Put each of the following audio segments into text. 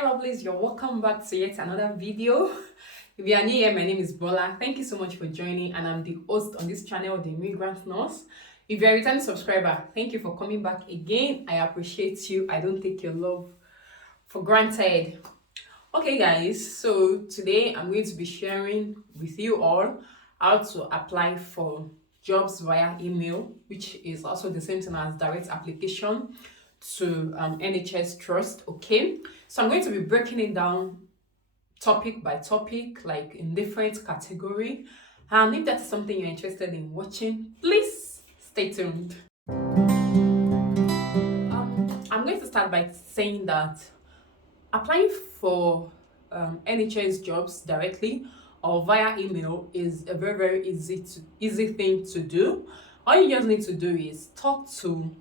Hi lovelies, you're welcome back to yet another video. If you are new here, my name is Bola. Thank you so much for joining, and I'm the host on this channel, The Immigrant Nurse. If you're a returning subscriber, thank you for coming back again. I appreciate you. I don't take your love for granted. Okay guys, so today I'm going to be sharing with you all how to apply for jobs via email, which is also the same thing as direct application to NHS Trust. Okay, so I'm going to be breaking it down topic by topic, like in different category. And if that's something you're interested in watching, please stay tuned. I'm going to start by saying that applying for NHS jobs directly or via email is a very easy thing to do. All you just need to do is talk to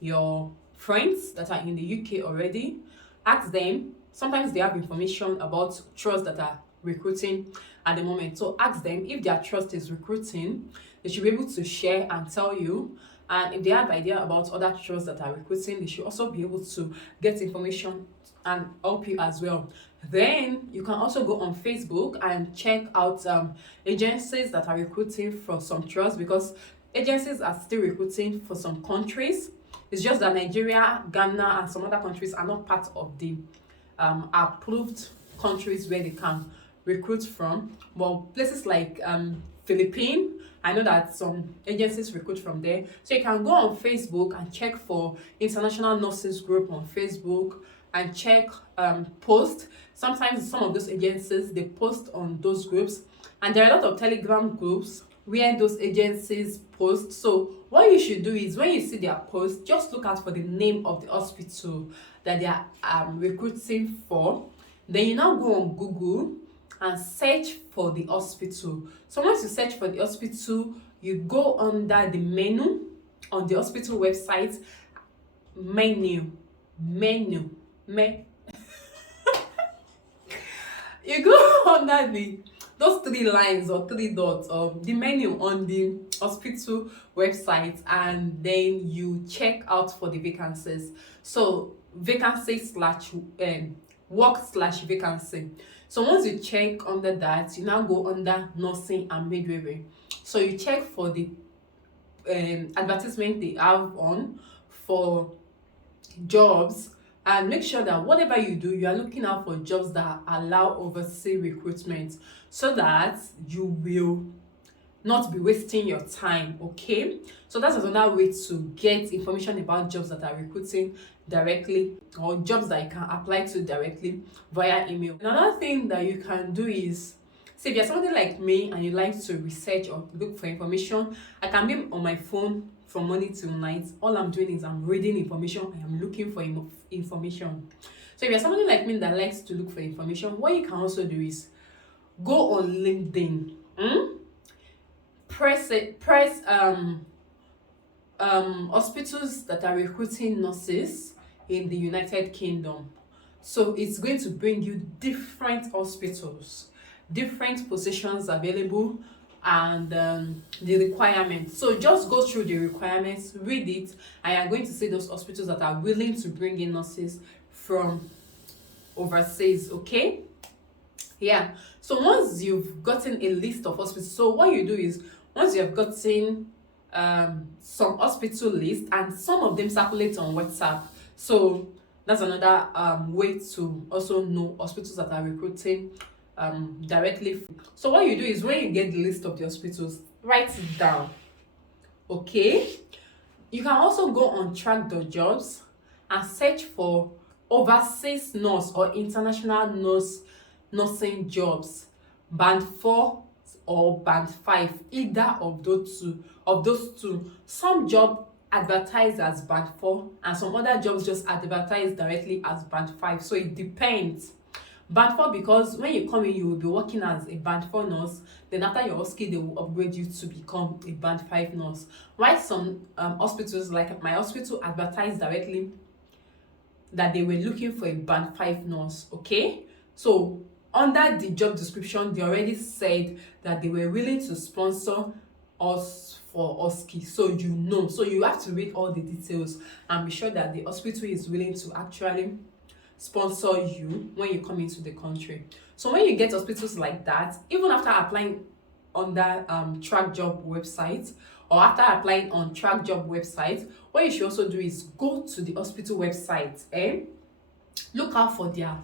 your friends that are in the UK already. Ask them. Sometimes they have information about trusts that are recruiting at the moment. So ask them if their trust is recruiting. They should be able to share and tell you. And if they have idea about other trusts that are recruiting, they should also be able to get information and help you as well. Then you can also go on Facebook and check out agencies that are recruiting for some trusts, because agencies are still recruiting for some countries. It's just that Nigeria, Ghana, and some other countries are not part of the approved countries where they can recruit from. Well, places like Philippines, I know that some agencies recruit from there. So you can go on Facebook and check for International Nurses Group on Facebook and check post. Sometimes some of those agencies, they post on those groups, and there are a lot of Telegram groups where those agencies post. So what you should do is, when you see their post, just look out for the name of the hospital that they are recruiting for. Then you now go on Google and search for the hospital. So once you search for the hospital, you go under the menu on the hospital website. Menu you go under those three lines or three dots of the menu on the hospital website, and then you check out for the vacancies. So vacancy slash work slash vacancy. So once you check under that, you now go under nursing and midwifery. So you check for the advertisement they have on for jobs, and make sure that whatever you do, you are looking out for jobs that allow overseas recruitment, so that you will not be wasting your time. Okay, so that's another way to get information about jobs that are recruiting directly, or jobs that you can apply to directly via email. Another thing that you can do is, say if you're somebody like me and you like to research or look for information, I can be on my phone from morning till night. All I'm doing is I'm reading information. I am looking for information. So if you're somebody like me that likes to look for information, what you can also do is go on LinkedIn. Press hospitals that are recruiting nurses in the United Kingdom. So it's going to bring you different hospitals, different positions available, and the requirements. So just go through the requirements, read it, and you're going to see those hospitals that are willing to bring in nurses from overseas. Okay, yeah. So once you've gotten a list of hospitals, so what you do is, once you have gotten some hospital list, and some of them circulate on WhatsApp, so that's another way to also know hospitals that are recruiting directly. So what you do is, when you get the list of the hospitals, write it down. Okay, you can also go on track.jobs and search for overseas nurse or international nursing jobs, band 4 or band 5, either of those two. Some job advertised as band 4, and some other jobs just advertised directly as band 5. So it depends. Band 4, because when you come in, you will be working as a band 4 nurse. Then after your skill, they will upgrade you to become a band 5 nurse. While some hospitals, like my hospital, advertised directly that they were looking for a band 5 nurse. Okay, so under the job description, they already said that they were willing to sponsor us for OSCE. So you know, so you have to read all the details and be sure that the hospital is willing to actually sponsor you when you come into the country. So when you get hospitals like that, even after applying on that track job website, or after applying on track job website, what you should also do is go to the hospital website and look out for their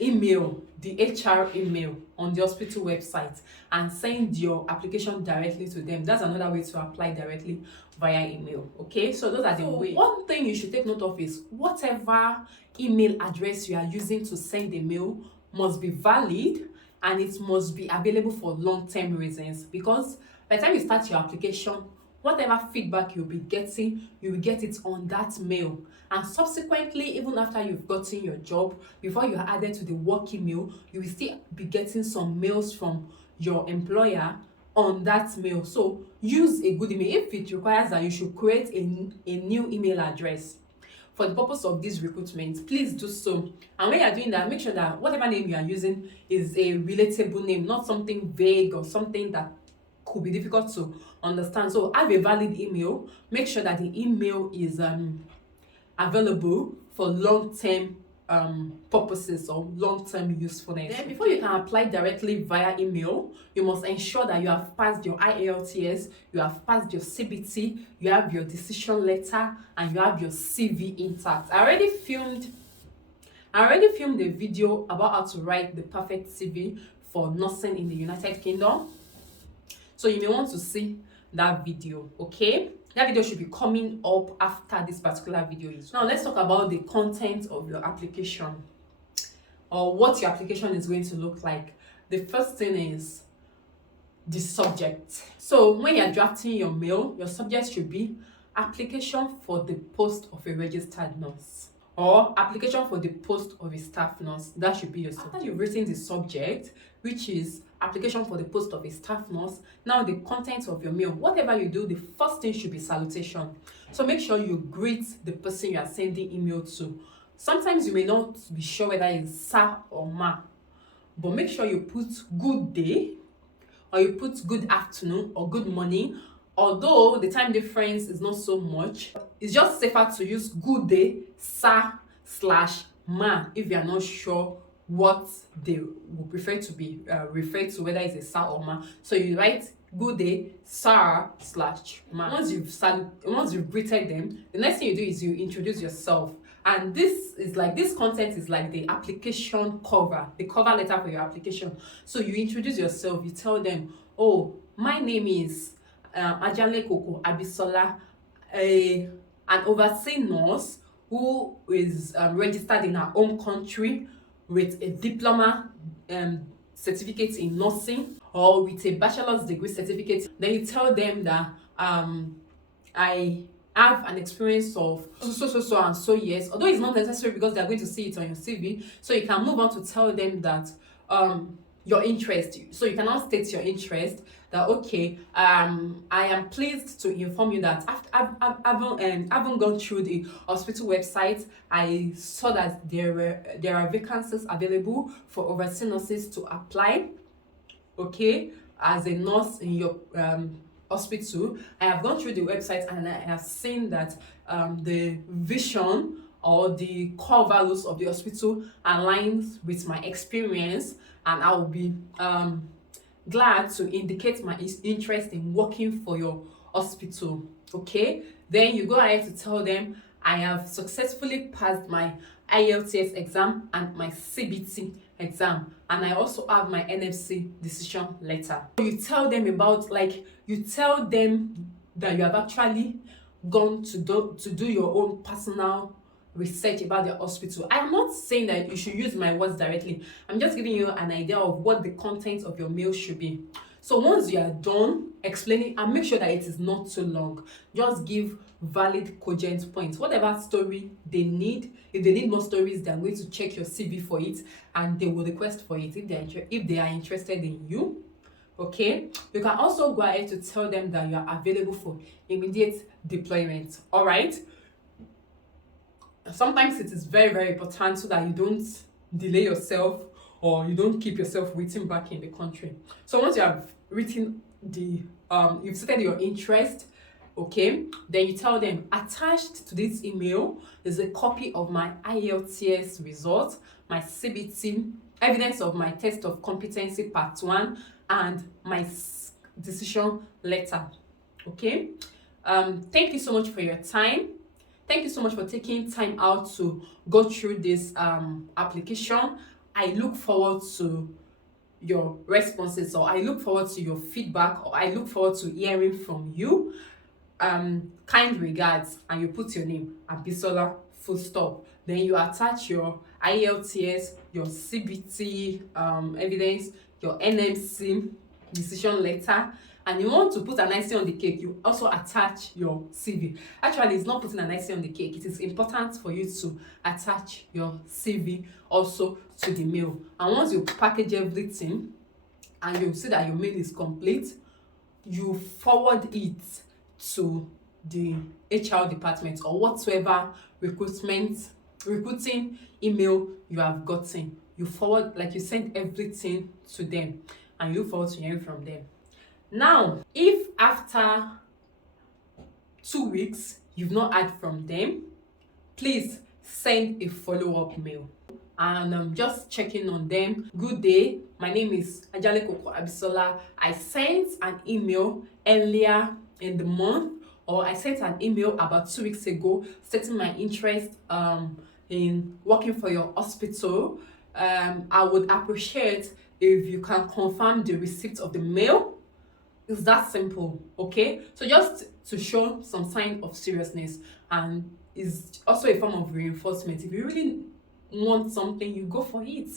email, the HR email on the hospital website, and send your application directly to them. That's another way to apply directly via email. Okay, so those are the ways. One thing you should take note of is whatever email address you are using to send the mail must be valid, and it must be available for long-term reasons, because by the time you start your application, whatever feedback you'll be getting, you will get it on that mail. And subsequently, even after you've gotten your job, before you are added to the work email, you will still be getting some mails from your employer on that mail. So use a good email. If it requires that you should create a new email address for the purpose of this recruitment, please do so. And when you are doing that, make sure that whatever name you are using is a relatable name, not something vague or something that could be difficult to understand. So have a valid email. Make sure that the email is available for long-term purposes or long-term usefulness. Then before you can apply directly via email, you must ensure that you have passed your IELTS, you have passed your CBT, you have your decision letter, and you have your CV intact. I already filmed a video about how to write the perfect CV for nursing in the United Kingdom. So you may want to see that video, okay? That video should be coming up after this particular video is. Now let's talk about the content of your application, or what your application is going to look like. The first thing is the subject. So when you're drafting your mail, your subject should be application for the post of a registered nurse, or application for the post of a staff nurse. That should be your subject. After you've written the subject, which is application for the post of a staff nurse, now the content of your mail, whatever you do, the first thing should be salutation. So make sure you greet the person you are sending email to. Sometimes you may not be sure whether it's sir or ma, but make sure you put good day, or you put good afternoon or good morning. Although the time difference is not so much, it's just safer to use good day, sir/ma, if you are not sure what they would prefer to be referred to, whether it's a sir or ma. So you write good day, sir/ma. Once you've greeted them, the next thing you do is you introduce yourself. And this content is like the application cover, the cover letter for your application. So you introduce yourself, you tell them, oh, my name is Ajanle Koko Abisola, an overseas nurse who is registered in her home country with a diploma certificate in nursing, or with a bachelor's degree certificate. Then you tell them that I have an experience of so and so years, although it's not necessary because they're going to see it on your CV. So you can move on to tell them that your interest. So you can now state your interest, that okay, I am pleased to inform you that after having gone through the hospital website, I saw that there are vacancies available for overseas nurses to apply, okay, as a nurse in your hospital. I have gone through the website and I have seen that the vision or the core values of the hospital aligns with my experience, and I will be glad to indicate my interest in working for your hospital. Okay, then you go ahead to tell them I have successfully passed my IELTS exam and my CBT exam, and I also have my NFC decision letter. You tell them that you have actually gone to do your own personal research about the hospital. I am not saying that you should use my words directly. I'm just giving you an idea of what the content of your mail should be. So once you are done explaining, and make sure that it is not too long, just give valid, cogent points. Whatever story they need, if they need more stories, they're going to check your CV for it, and they will request for it if they are interested in you. Okay, you can also go ahead to tell them that you are available for immediate deployment. All right. Sometimes it is very, very important so that you don't delay yourself or you don't keep yourself waiting back in the country. So once you have written you've stated your interest, Okay, then you tell them attached to this email is a copy of my IELTS result, my CBT, evidence of my test of competency part 1, and my decision letter. Okay, thank you so much for your time. Thank you so much for taking time out to go through this application. I look forward to your responses, or I look forward to your feedback, or I look forward to hearing from you. Kind regards, and you put your name, Abisola, full stop. Then you attach your IELTS, your CBT evidence, your NMC decision letter, and you want to put an icing on the cake, you also attach your CV. Actually, it's not putting an icing on the cake. It is important for you to attach your CV also to the mail. And once you package everything and you see that your mail is complete, you forward it to the HR department or whatsoever recruiting email you have gotten. You forward, like you send everything to them, and you look forward to hearing from them. Now, if after 2 weeks you've not heard from them, please send a follow-up mail. And I'm just checking on them. Good day, my name is Ajale Koko Abisola. I sent an email earlier in the month, or I sent an email about 2 weeks ago stating my interest in working for your hospital. I would appreciate if you can confirm the receipt of the mail. It's that simple. Okay, so just to show some sign of seriousness, and is also a form of reinforcement. If you really want something, you go for it.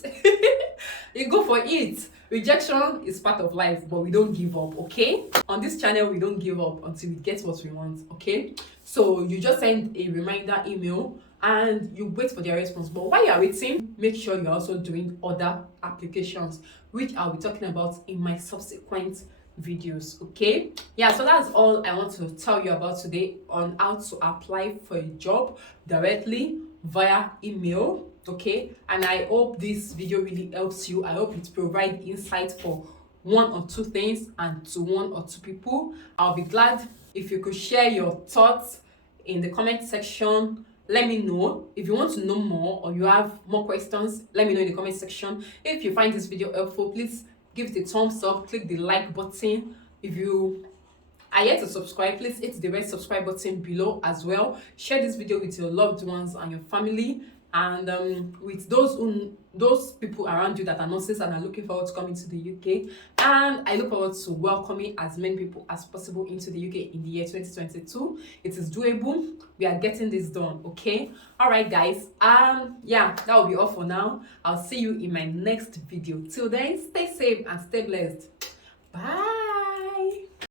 You go for it. Rejection is part of life, but we don't give up. Okay, on this channel we don't give up until we get what we want. Okay, so you just send a reminder email and you wait for their response. But while you are waiting, make sure you're also doing other applications, which I'll be talking about in my subsequent videos. Okay, yeah, so that's all I want to tell you about today on how to apply for a job directly via email. Okay, and I hope this video really helps you. I hope it provides insight for 1 or 2 things and to 1 or 2 people. I'll be glad if you could share your thoughts in the comment section. Let me know if you want to know more or you have more questions. Let me know in the comment section. If you find this video helpful, please give it a thumbs up, click the like button. If you are yet to subscribe, please hit the red subscribe button below as well. Share this video with your loved ones and your family, and with those people around you that are nurses and are looking forward to coming to the UK. And I look forward to welcoming as many people as possible into the UK in the year 2022. It is doable. We are getting this done. Okay, all right guys, yeah, that will be all for now. I'll see you in my next video. Till then, stay safe and stay blessed. Bye.